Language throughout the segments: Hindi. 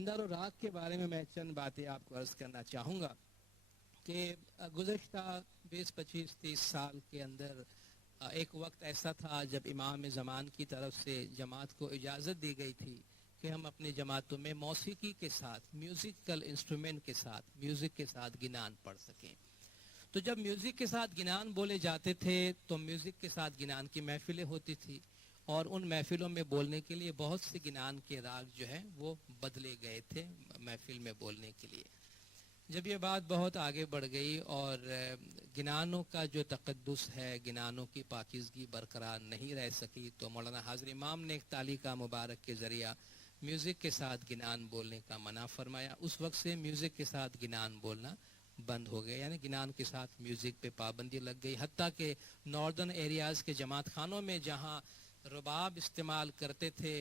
अंदर और राग के बारे में मैं चंद बातें आपको अर्ज करना चाहूँगा कि गुज़श्ता 20-25-30 साल के अंदर एक वक्त ऐसा था जब इमाम ज़मान की तरफ से जमात को इजाज़त दी गई थी कि हम अपनी जमातों में मौसीकी के साथ, म्यूज़िकल इंस्ट्रूमेंट के साथ, म्यूज़िक के साथ गिनान पढ़ सकें। तो जब म्यूज़िक के साथ गिनान बोले जाते थे तो म्यूज़िक के साथ गिनान की महफ़िलें होती थी और उन महफ़िलों में बोलने के लिए बहुत से गिनान के राग जो है वो बदले गए थे महफ़िल में बोलने के लिए। जब ये बात बहुत आगे बढ़ गई और गिनानों का जो तक़द्दुस है, गिनानों की पाकीज़गी बरकरार नहीं रह सकी, तो मौलाना हाज़िर इमाम ने एक तालीका मुबारक के ज़रिया म्यूज़िक के साथ गिनान बोलने का मना फरमाया। उस वक्त से म्यूज़िक के साथ गिनान बोलना बंद हो गया, यानी गिनान के साथ म्यूज़िक पे पाबंदी लग गई। हत्ता के नॉर्दर्न एरियाज़ के जमात खानों में जहाँ रुबाब इस्तेमाल करते थे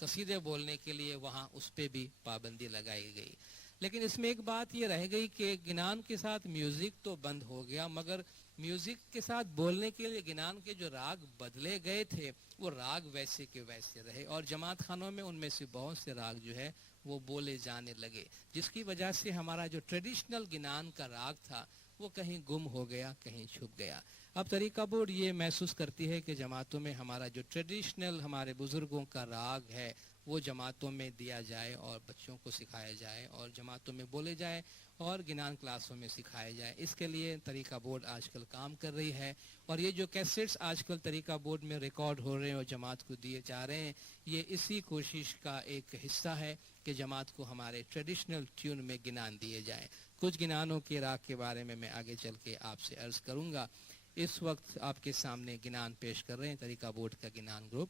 कसीदे बोलने के लिए, वहाँ उस पर भी पाबंदी लगाई गई। लेकिन इसमें एक बात ये रह गई कि गिनान के साथ म्यूज़िक तो बंद हो गया, मगर म्यूज़िक के साथ बोलने के लिए गिनान के जो राग बदले गए थे वो राग वैसे के वैसे रहे और जमात खानों में उनमें से बहुत से राग जो है वो बोले जाने लगे, जिसकी वजह से हमारा जो ट्रेडिशनल गिनान का राग था वो कहीं गुम हो गया, कहीं छुप गया। अब तरीका बोर्ड ये महसूस करती है कि जमातों में हमारा जो ट्रेडिशनल हमारे बुज़ुर्गों का राग है वो जमातों में दिया जाए और बच्चों को सिखाया जाए और जमातों में बोले जाए और गिनान क्लासों में सिखाया जाए। इसके लिए तरीका बोर्ड आजकल काम कर रही है और ये जो कैसेट्स आजकल तरीका बोर्ड में रिकॉर्ड हो रहे हैं और जमात को दिए जा रहे हैं, ये इसी कोशिश का एक हिस्सा है कि जमात को हमारे ट्रेडिशनल ट्यून में गिनान दिए जाएँ। कुछ गिनानों के राग के बारे में मैं आगे चल के आपसे अर्ज़ करूँगा। इस वक्त आपके सामने गिनान पेश कर रहे हैं तरीका बोर्ड का गिनान ग्रुप।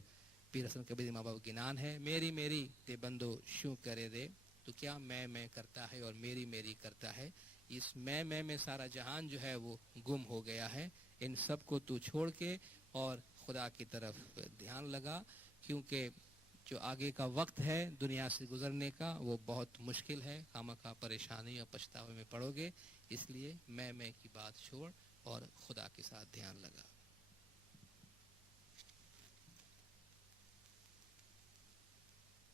पीर हसन कबीर माँ बाप गिनान है। मेरी मेरी ते बंदो शू करे रे, तो क्या मैं करता है और मेरी मेरी करता है। इस मैं में सारा जहान जो है वो गुम हो गया है। इन सब को तू छोड़ के और खुदा की तरफ ध्यान लगा, क्योंकि जो आगे का वक्त है दुनिया से गुजरने का वो बहुत मुश्किल है। खामखा परेशानी और पछतावे में पड़ोगे, इसलिए मैं की बात छोड़ और खुदा के साथ ध्यान लगा।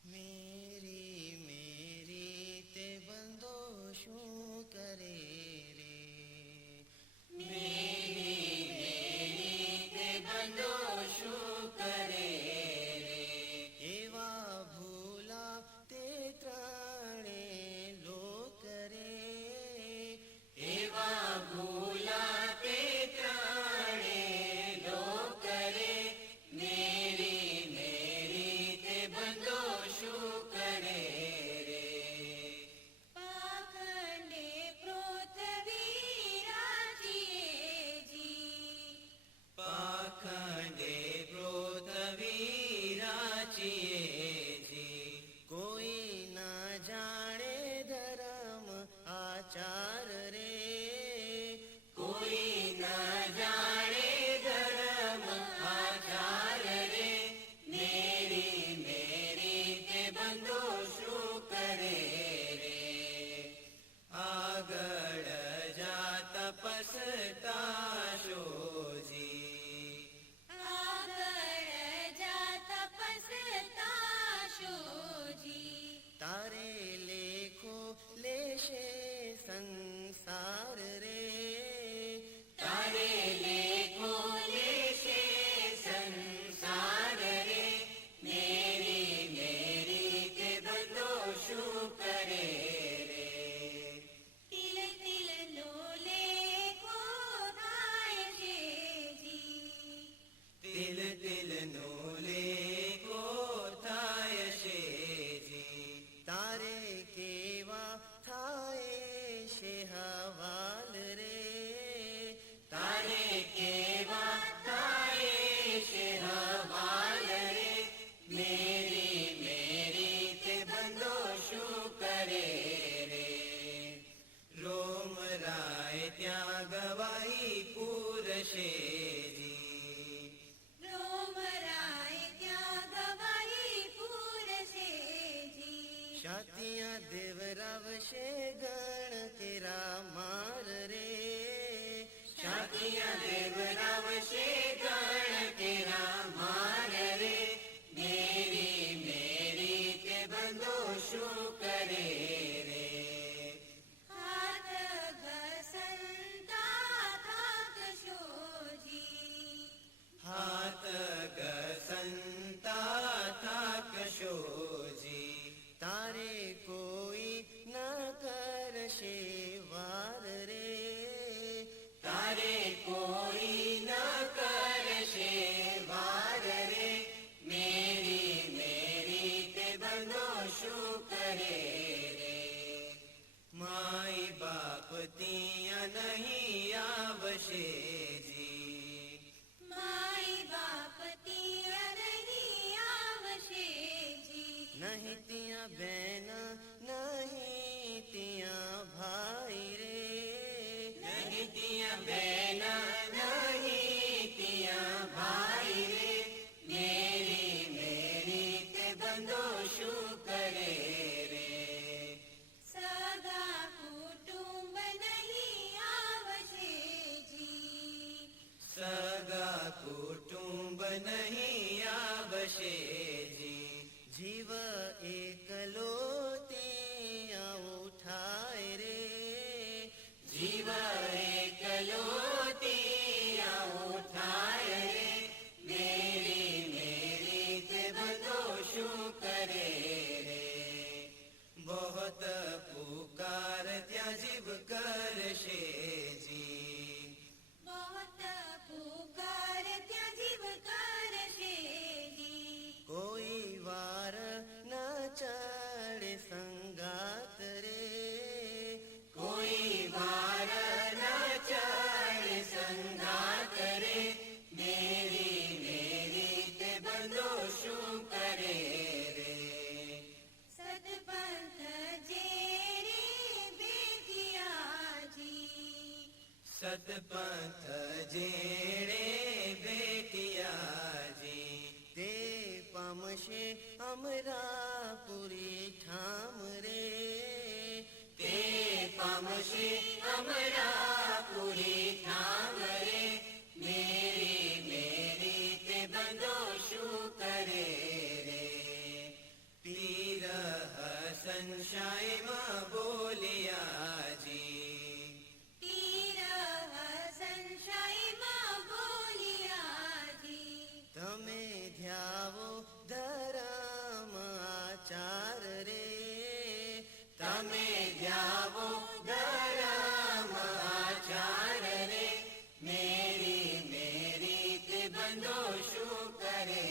मेरी मेरी ते बंदो शू करे रे, मेरी मेरी ते बंदो शू करे रे, एवा भूला ते त्राणे लो करे, एवा भूला ते त्राणे नहीं तिया बहना नहीं तिया भाई रे, नहीं तिया बहना नहीं तिया भाई रे, मेरी मेरी ते बंदो शू करे रे। सगा कुटुंब नहीं आवशे जी, सगा कुटुंब नहीं आवशे जी, जीव एकलो तिया उठाए रे, जीव एकलो तिया उठाए रे, मेरी मेरी ते बंदो शू करे रे। बहुत पुकार त्या जीव करशे जी, बहुत पुकार त्या जीव करशे जी, कोई वार न चढ़े संगात रे, कोई वार न चढ़े संगात रे, मेरी मेरी ते बंदो शू करे रे। सतपंथ जेरे बेटिया जी, सतपंथ जेड़े बेटिया जी, ते पामशे हमरा पूरी ठाम रे, ते पामशे हमरा पूरी ठाम रे, मेरी मेरी ते बंदो शू करे रे। पीर हसन शाइमा बोलिया जी, तीर हसन शाइमा बोलिया जी, तमे ध्यावो धर्म आचार रे, तमे ध्यावो धर्म आचार रे, मेरी मेरी ते बंदो शू करे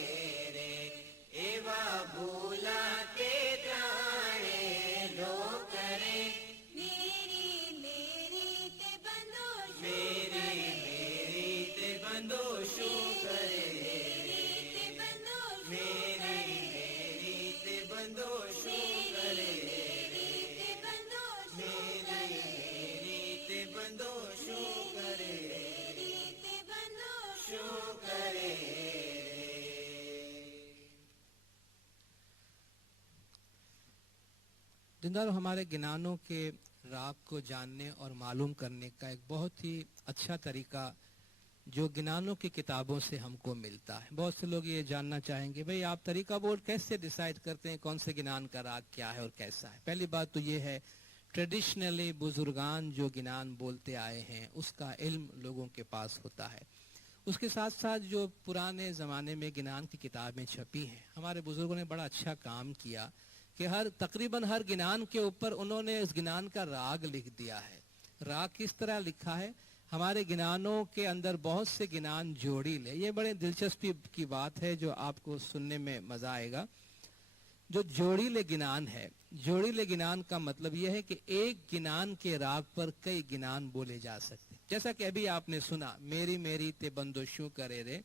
रे। एवा भूला ते त्राणे लो करे, मेरी मेरी ते बंदो शू मेरी मेरी ते बंदो शू करे रे, ते बंदो शू मेरी मेरी ते बंदो शू करे रे, ते बंदो शू मेरी मेरी ते बंदो शू करे रे, ते बंदो शू करे रे। दिनदार हमारे गिनानों के राग को जानने और मालूम करने का एक बहुत ही अच्छा तरीका जो गिनानों की किताबों से हमको मिलता है। बहुत से लोग ये जानना चाहेंगे भाई आप तरीका बोर्ड कैसे डिसाइड करते हैं कौन से गिनान का राग क्या है और कैसा है। पहली बात तो ये है ट्रेडिशनली बुजुर्गान जो गिनान बोलते आए हैं उसका इल्म लोगों के पास होता है। उसके साथ साथ जो पुराने ज़माने में गिनान की किताबें छपी हैं हमारे बुजुर्गों ने बड़ा अच्छा काम किया कि तकरीबन हर गिनान के ऊपर उन्होंने इस गिनान का राग लिख दिया है। राग किस तरह लिखा है, हमारे गिनानों के अंदर बहुत से गिनान जोड़ी ले, ये बड़े दिलचस्पी की बात है जो आपको सुनने में मजा आएगा। जो जोड़ीले गिनान है, जोड़ीले गिनान का मतलब यह है कि एक गिनान के राग पर कई गिनान बोले जा सकते। जैसा कि अभी आपने सुना मेरी मेरी ते बंदो शू करे रे,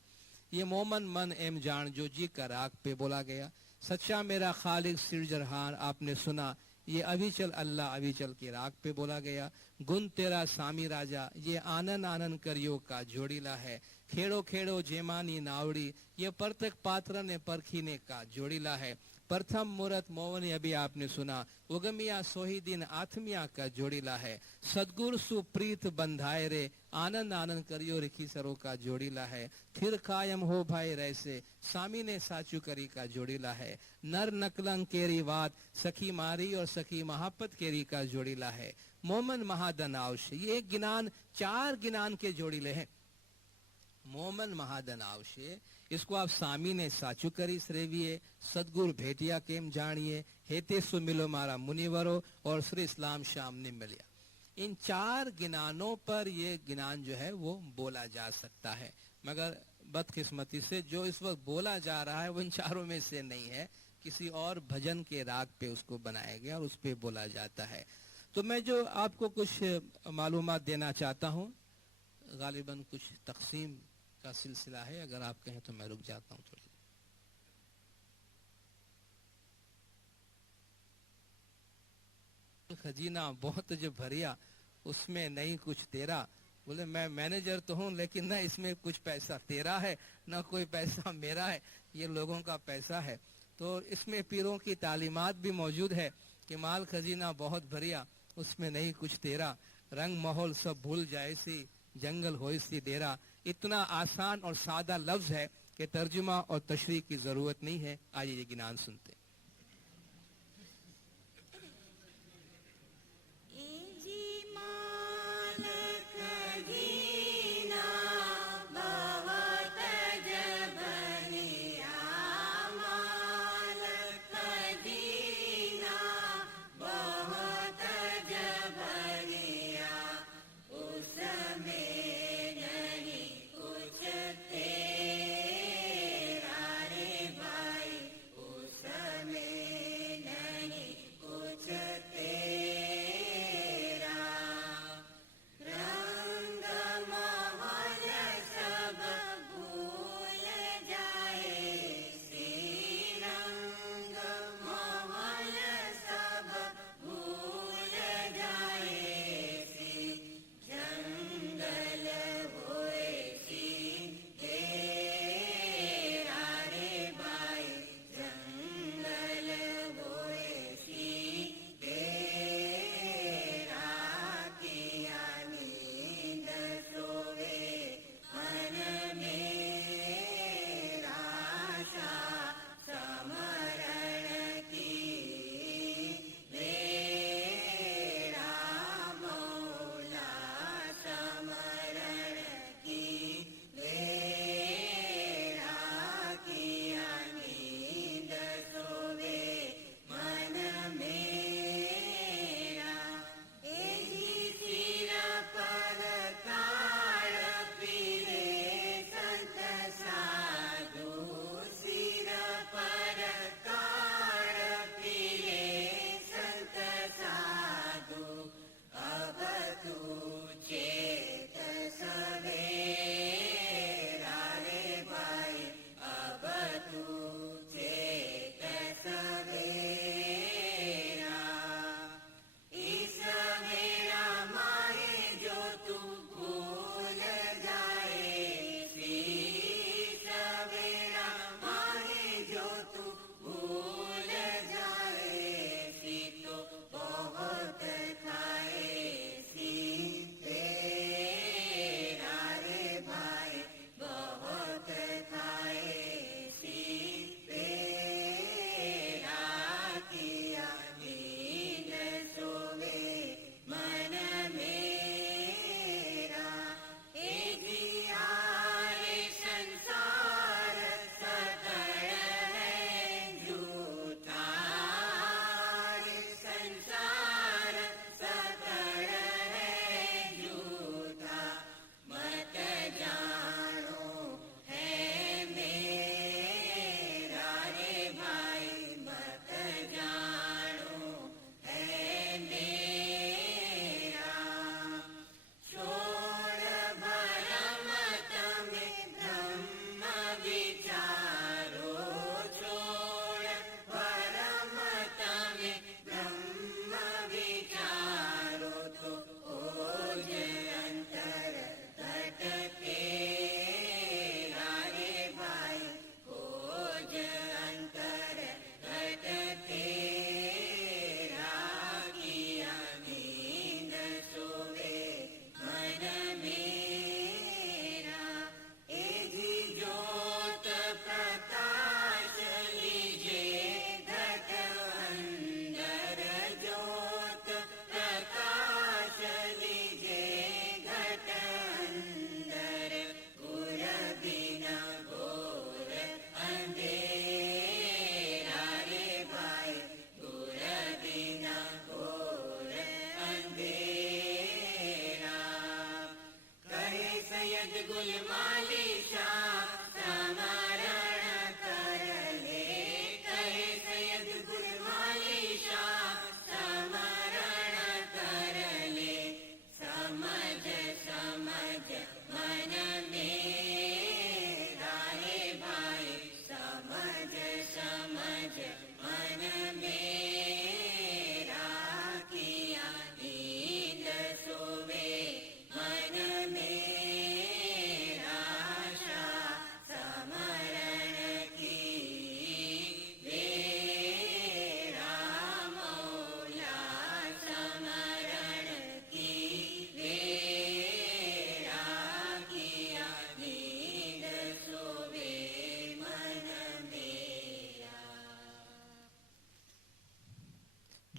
ये मोमन मन एम जान जो जी का राग पे बोला गया। सच्चा मेरा खालिक सिरजरहान आपने सुना, ये अविचल अल्लाह अविचल के राग पे बोला गया। गुन तेरा सामी राजा, ये आनन आनन करियो का जोड़ीला है। खेड़ो खेड़ो जेमानी नावड़ी, ये परतक पात्र ने परखीने का जोड़ीला है। प्रथम मुहूर्त मोवनी अभी आपने सुना, उगमिया सोही दिन आत्मिया का जोड़ीला है। सदगुरु सुप्रीत बंधाए रे, आनंद आनंद करियो रिखी सरो का जोड़ीला है। थिर कायम हो भाई रैसे, सामी ने साचू करी का जोड़ीला है। नर नकलंग केरी वात, सखी मारी और सखी महापत केरी का जोड़ीला है। मोमन महादनावश, ये एक गिनान 4 गिनान के जोड़ीले हैं। मोमन महादनावशे, इसको आप सामी ने साचू करी श्रेविये, सदगुरु भेटिया केम जानिए, हेते सु मिलो मारा मुनिवरो और श्री इस्लाम शाम ने मिलिया। इन 4 गिनानों पर ये गिनान जो है वो बोला जा सकता है, मगर बदकिस्मती से जो इस वक्त बोला जा रहा है वो इन 4 में से नहीं है, किसी और भजन के राग पे उसको बनाया गया और उस पे बोला जाता है। तो मैं जो आपको कुछ मालूमात देना चाहता हूँ, गालिबन कुछ तकसीम का सिलसिला है, अगर आप कहें तो मैं रुक जाता हूँ थोड़ी। खजीना बहुत जो भरिया, उसमें नहीं कुछ तेरा। बोले मैं मैनेजर तो हूँ, लेकिन ना इसमें कुछ पैसा तेरा है, ना कोई पैसा मेरा है, ये लोगों का पैसा है। तो इसमें पीरों की तालीमात भी मौजूद है कि माल खजीना बहुत भरिया, उसमें नहीं कुछ तेरा। रंग माहौल सब भूल जाए सी, जंगल हो सी डेरा। इतना आसान और सादा लफ्ज है कि तर्जुमा और तशरीह की जरूरत नहीं है। आइए ये गिनान सुनते हैं।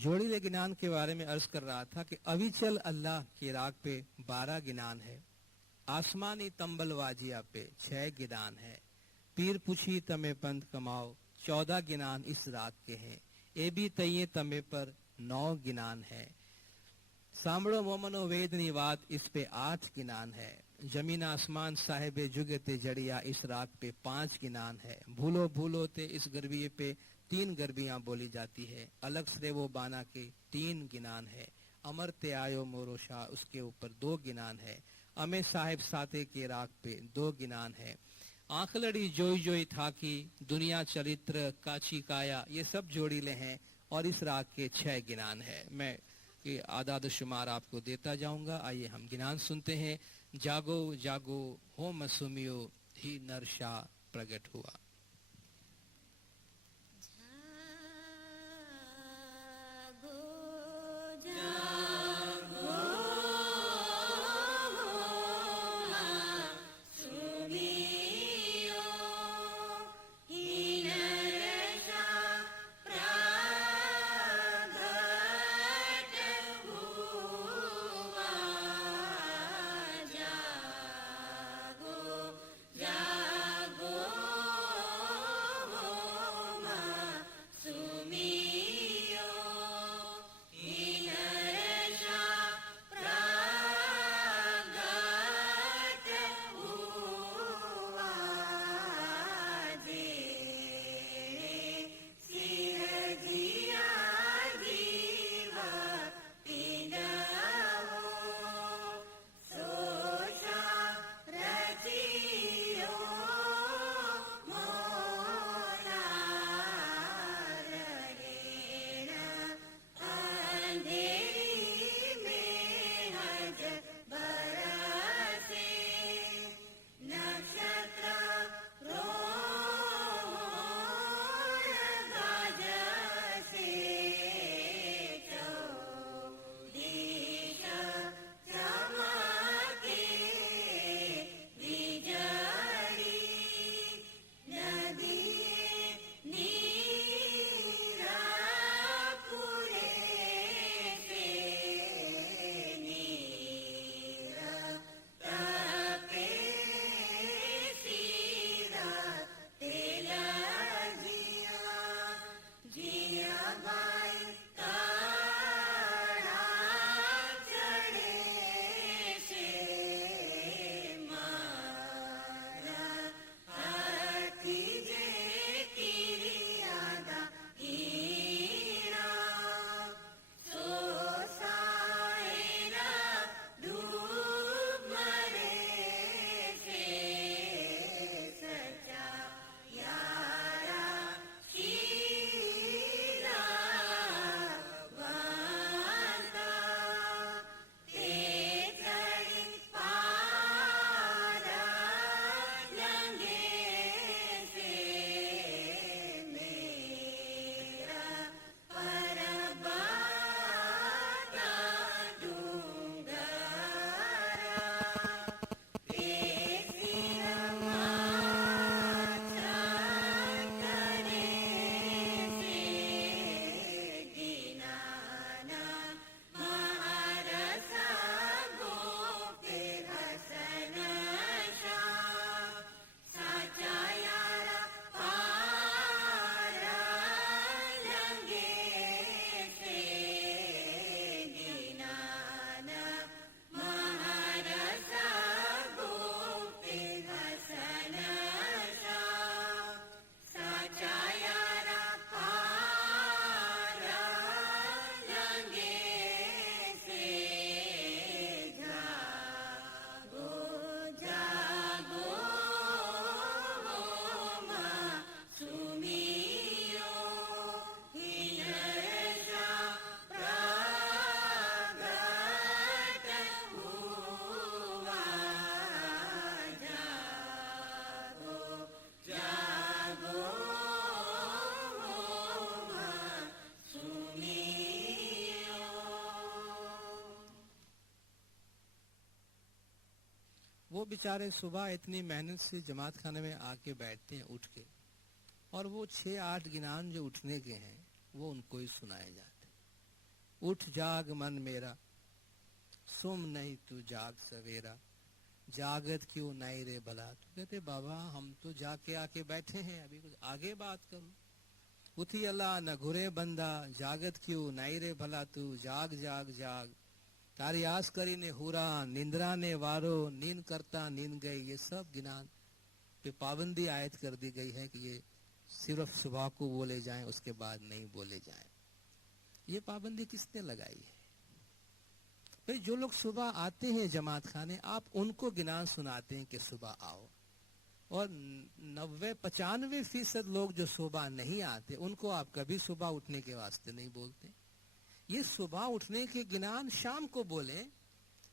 जोड़ीले गिनान के बारे में अर्ज कर रहा था कि अविचल अल्लाह के राग पे 12 गिनान है, आसमानी तंबल वाजिया पे 6 गिनान है, पीर पुछी तमे पंथ कमाओ 14 गिनान इस राग के हैं, ए भी तये तमे पर 9 गिनान है, सांभळो मोमनो वेदनी बात इस पे 8 गिनान है, जमीन आसमान साहेबे जुगते जड़िया इस राग पे 5 गिनान है, भूलो भूलो ते इस गरबिये पे 3 गरबियां बोली जाती है, अलग से वो बाना के 3 गिनान है, अमर ते आयो मोरो शाह उसके ऊपर 2 गिनान है, अमे साहेब साते के राग पे 2 गिनान है, आंखलड़ी जोई जोई थाकी दुनिया चरित्र काची काया ये सब जोड़ीले हैं और इस राग के 6 गिनान है। मैं ये आदाद शुमार आपको देता जाऊंगा। आइए हम गिनान सुनते हैं। जागो जागो हो मसूमियो ही नरशा प्रकट हुआ। वो बेचारे सुबह इतनी मेहनत से जमात खाने में आके बैठते हैं उठ के, और वो 6-8 गिनान जो उठने के हैं वो उनको ही सुनाए जाते। उठ जाग मन मेरा, सुम नहीं तू जाग सवेरा, जागत क्यों नहीं रे भला। तो कहते बाबा हम तो जाके आके बैठे हैं, अभी कुछ आगे बात करो। उठी अल्लाह न घुरे बंदा, जागत क्यों नहीं रे भला तू, जाग जाग जाग, तारी आस करी ने हुरा, निंद्रा ने वारो, नींद करता नींद गई। ये सब गिनान पे पाबंदी आयत कर दी गई है कि ये सिर्फ सुबह को बोले जाएं, उसके बाद नहीं बोले जाएं। ये पाबंदी किसने लगाई है? भाई जो लोग सुबह आते हैं जमात खाने, आप उनको गिनान सुनाते हैं कि सुबह आओ, और 90-95% लोग जो सुबह नहीं आते उनको आप कभी सुबह उठने के वास्ते नहीं बोलते। ये सुबह उठने के गिनान शाम को बोलें,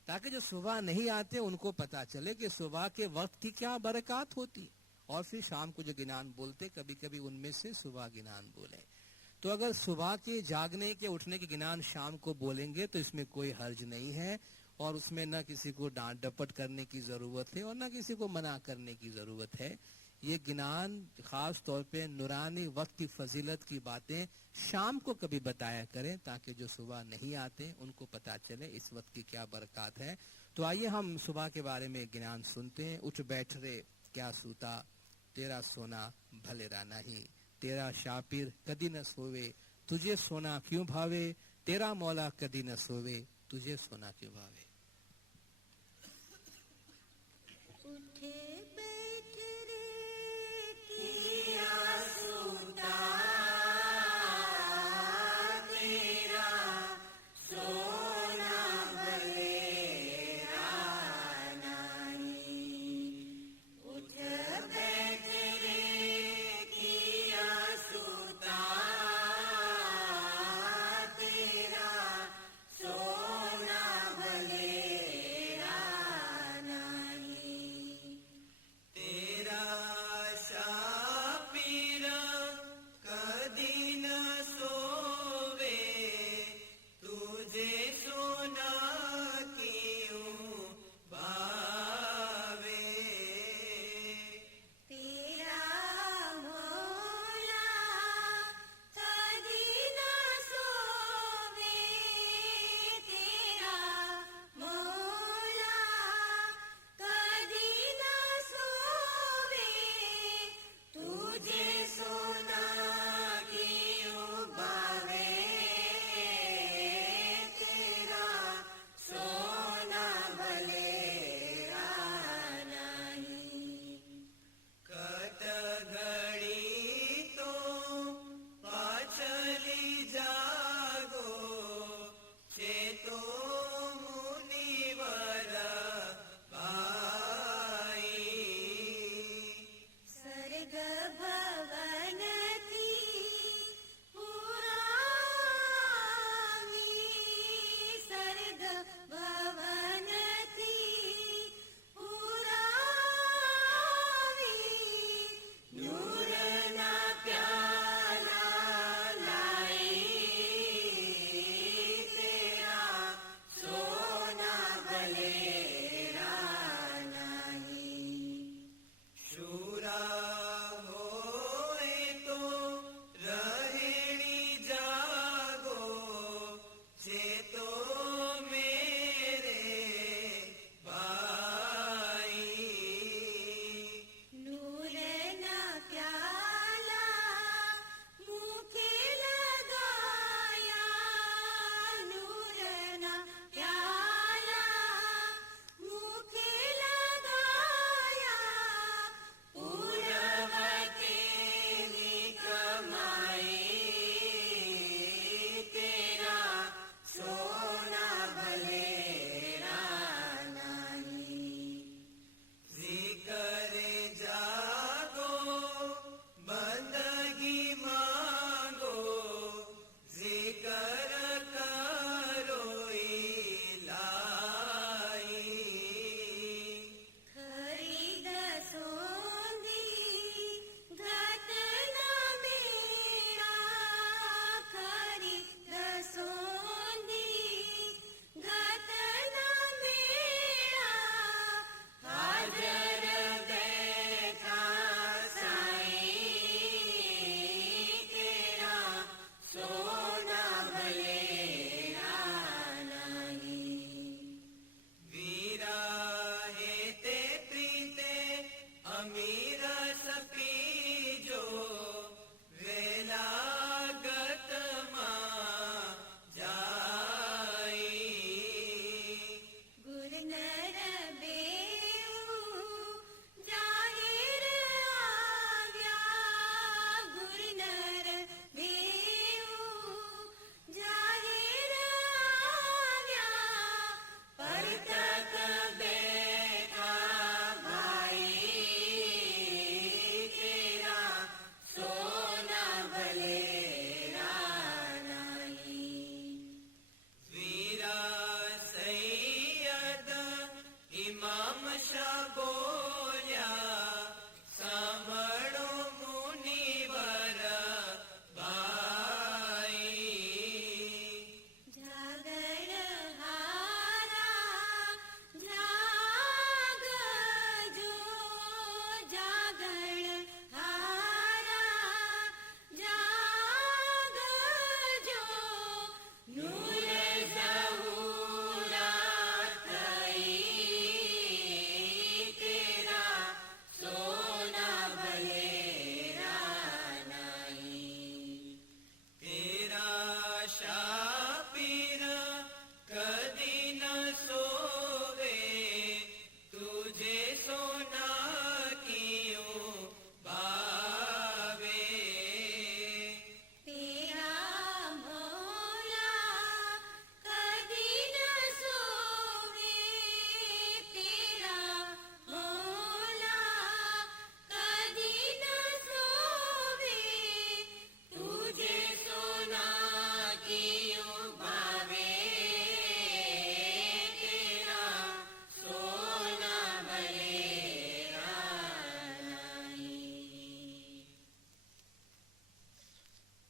ताकि जो सुबह नहीं आते उनको पता चले कि सुबह के वक्त की क्या बरकत होती, और फिर शाम को जो गिनान बोलते कभी कभी उनमें से सुबह गिनान बोले। तो अगर सुबह के जागने के उठने के गिनान शाम को बोलेंगे तो इसमें कोई हर्ज नहीं है, और उसमें न किसी को डांट डपट करने की ज़रूरत है और न किसी को मना करने की ज़रूरत है। ये गिनान ख़ास तौर पे नूरानी वक्त की फजीलत की बातें शाम को कभी बताया करें, ताकि जो सुबह नहीं आते उनको पता चले इस वक्त की क्या बरकत है। तो आइए हम सुबह के बारे में गिनान सुनते हैं। उठ बैठ रे क्या सूता, तेरा सोना भलेरा नहीं, तेरा शापिर कदी न सोवे, तुझे सोना क्यों भावे, तेरा मौला कदी न सोवे, तुझे सोना क्यों भावे। उठे बैठ रे किया सूता, तेरा सोना भलेरा नहीं। उठ बैठ रे किया सूता, तेरा सोना भलेरा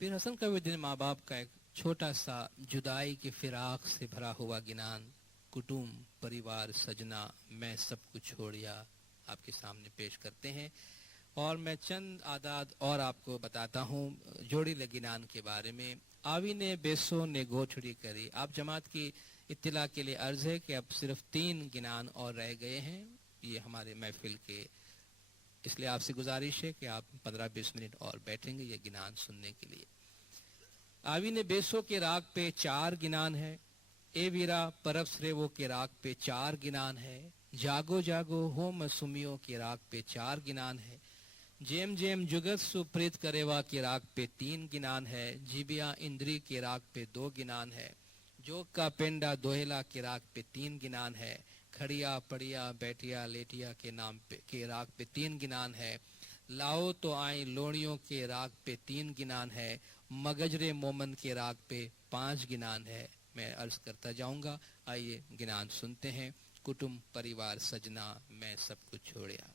पीर हसन कबीरुद्दीन माँ बाप का एक छोटा सा जुदाई की फिराक से भरा हुआ गिनान, कुटुंब परिवार सजना मैं सब कुछ छोड़िया, आपके सामने पेश करते हैं। और मैं चंद आदाद और आपको बताता हूँ जोड़ी गिनान के बारे में। आवी ने बेसो ने गोछड़ी करी। आप जमात की इत्तला के लिए अर्ज है कि अब सिर्फ 3 गिनान और रह गए हैं ये हमारे महफिल के, इसलिए आपसे गुजारिश है कि आप 15-20 मिनट और बैठेंगे ये गिनान सुनने के लिए। आवी ने बेसो के राग पे 4 गिनान है। ए वीरा परब श्रेवो के राग पे 4 गिनान है। जागो जागो हो मसुमियों के राग पे 4 गिनान है। जेम जेम जुगत सुप्रीत करेवा के राग पे 3 गिनान है। जीबिया इंद्री के राग पे 2 गिनान है। जोग का पेंडा दोहेला के राग पे 3 गिनान है। खड़िया पड़िया बैठिया लेटिया के नाम पे के राग पे 3 गिनान है। लाओ तो आई लोणियों के राग पे 3 गिनान है। मगजरे मोमन के राग पे 5 गिनान है। मैं अर्ज करता जाऊंगा, आइए गिनान सुनते हैं। कुटुंब परिवार सजना मैं सब कुछ छोड़िया।